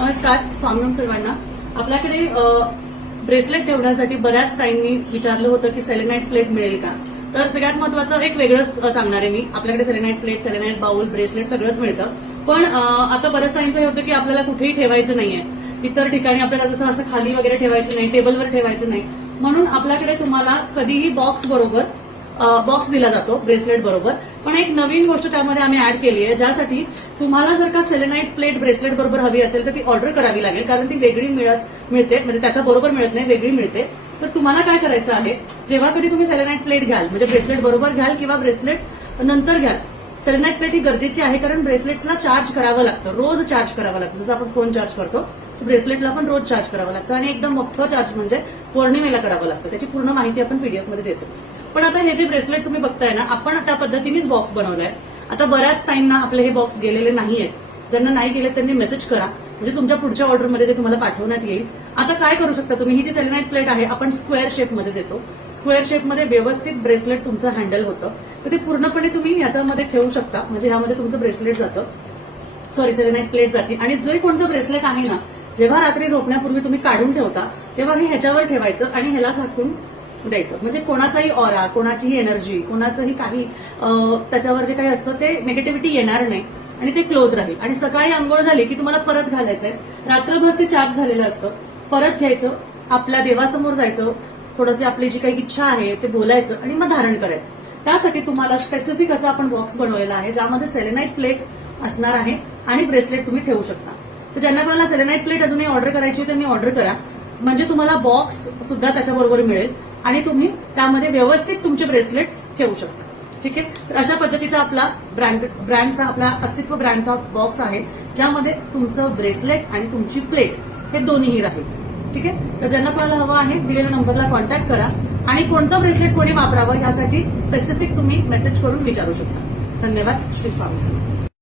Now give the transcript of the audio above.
नमस्कार, स्वागतम सर्वांना. आपल्याकडे ब्रेसलेट ठेवण्यासाठी बऱ्याच टाइमनी विचारलं होतं की सेलेनाइट प्लेट मिळेल का. तर सगळ्यात महत्वाचं एक वेगळंच सांगणार आहे मी. आपल्याकडे selenite plate, selenite bowl, bracelet सगळंच मिळतं. पण आता बऱ्याच टाइमचं हे होतं की आपल्याला कुठेही ठेवायचं नाहीये. इतर ठिकाणी आपल्याला जसं असं खाली वगैरे ठेवायचं नाही, टेबलवर ठेवायचं नाही. म्हणून आपल्याकडे तुम्हाला कधीही बॉक्स दिला जातो ब्रेसलेट बरोबर. पण एक नवीन गोष्ट त्यामध्ये आम्ही ऍड केली आहे, ज्यासाठी तुम्हाला जर का सेलेनाइट प्लेट ब्रेसलेट बरोबर हवी असेल तर ती ऑर्डर करावी लागेल, कारण ती वेगळी मिळते, म्हणजे त्याच्या बरोबर मिळत नाही, वेगळी मिळते. तर तुम्हाला काय करायचं आहे, जेव्हा कधी तुम्ही सेलेनाइट प्लेट घ्याल, म्हणजे ब्रेसलेट बरोबर घ्याल किंवा ब्रेसलेट नंतर घ्याल, सेलेनाइट प्लेट ही गरजेची आहे, कारण ब्रेसलेट्सला चार्ज करावं लागतं, रोज चार्ज करावं लागतं. जसं आपण फोन चार्ज करतो, ब्रेसलेटला पण रोज चार्ज करावं लागतं आणि एकदम मोठं चार्ज म्हणजे पौर्णिमेला करावं लागतं. त्याची पूर्ण माहिती आपण पीडीएफ मध्ये देतो. पण आता हे जे ब्रेसलेट तुम्ही बघताय ना, आपण त्या पद्धतीनेच बॉक्स बनवलाय. आता बऱ्याच टाइम ना आपले हे बॉक्स गेलेले नाहीयेत. ज्यांना नाही गेले त्यांनी मेसेज करा, म्हणजे तुमच्या पुढच्या ऑर्डरमध्ये ते तुम्हाला पाठवण्यात येईल. आता काय करू शकता तुम्ही, ही जी सेलेनाइट प्लेट आहे आपण स्क्वेअर शेपमध्ये देतो. स्क्वेअर शेपमध्ये व्यवस्थित ब्रेसलेट तुमचं हँडल होतं, तर ते पूर्णपणे तुम्ही याच्यामध्ये ठेवू शकता. म्हणजे ह्यामध्ये तुमचं ब्रेसलेट जातं, सेलेनाइट प्लेट जाते. आणि जे कोणतं ब्रेसलेट आहे ना, जेव्हा रात्री झोपण्यापूर्वी तुम्ही काढून ठेवता तेव्हा हे ह्याच्यावर ठेवायचं आणि ह्याला झाकून द्यायचं. म्हणजे कोणाचाही ऑरा, कोणाचीही एनर्जी, कोणाचंही काही त्याच्यावर जे काही असतं ते निगेटिव्हिटी येणार नाही आणि ते क्लोज राहील. आणि सकाळी आंघोळ झाली की तुम्हाला परत घालायचंय. रात्रभर ते चार्ज झालेलं असतं, परत घ्यायचं, आपल्या देवासमोर जायचं, थोडंसं आपली जी काही इच्छा आहे ते बोलायचं आणि मग धारण करायचं. त्यासाठी तुम्हाला स्पेसिफिक असा आपण बॉक्स बनवलेला आहे, ज्यामध्ये सेलेनाइट प्लेट असणार आहे आणि ब्रेसलेट तुम्ही ठेवू शकता. तर ज्यांना कोणाला सेलेनाइट प्लेट अजूनही ऑर्डर करायची त्यांनी ऑर्डर करा, म्हणजे तुम्हाला बॉक्स सुद्धा त्याच्याबरोबर मिळेल आणि तुम्ही त्यामध्ये व्यवस्थित तुमचे ब्रेसलेट्स ठेवू शकता. ठीक आहे. तर अशा पद्धतीचा आपला ब्रँडचा, आपला अस्तित्व ब्रँडचा बॉक्स आहे, ज्यामध्ये तुमचं ब्रेसलेट आणि तुमची प्लेट हे दोन्हीही राहील. ठीक आहे. तर ज्यांना कोणाला हवं आहे दिलेल्या नंबरला कॉन्टॅक्ट करा आणि कोणतं ब्रेसलेट कोणी वापरावं यासाठी स्पेसिफिक तुम्ही मेसेज करून विचारू शकता. धन्यवाद. श्री स्वामी.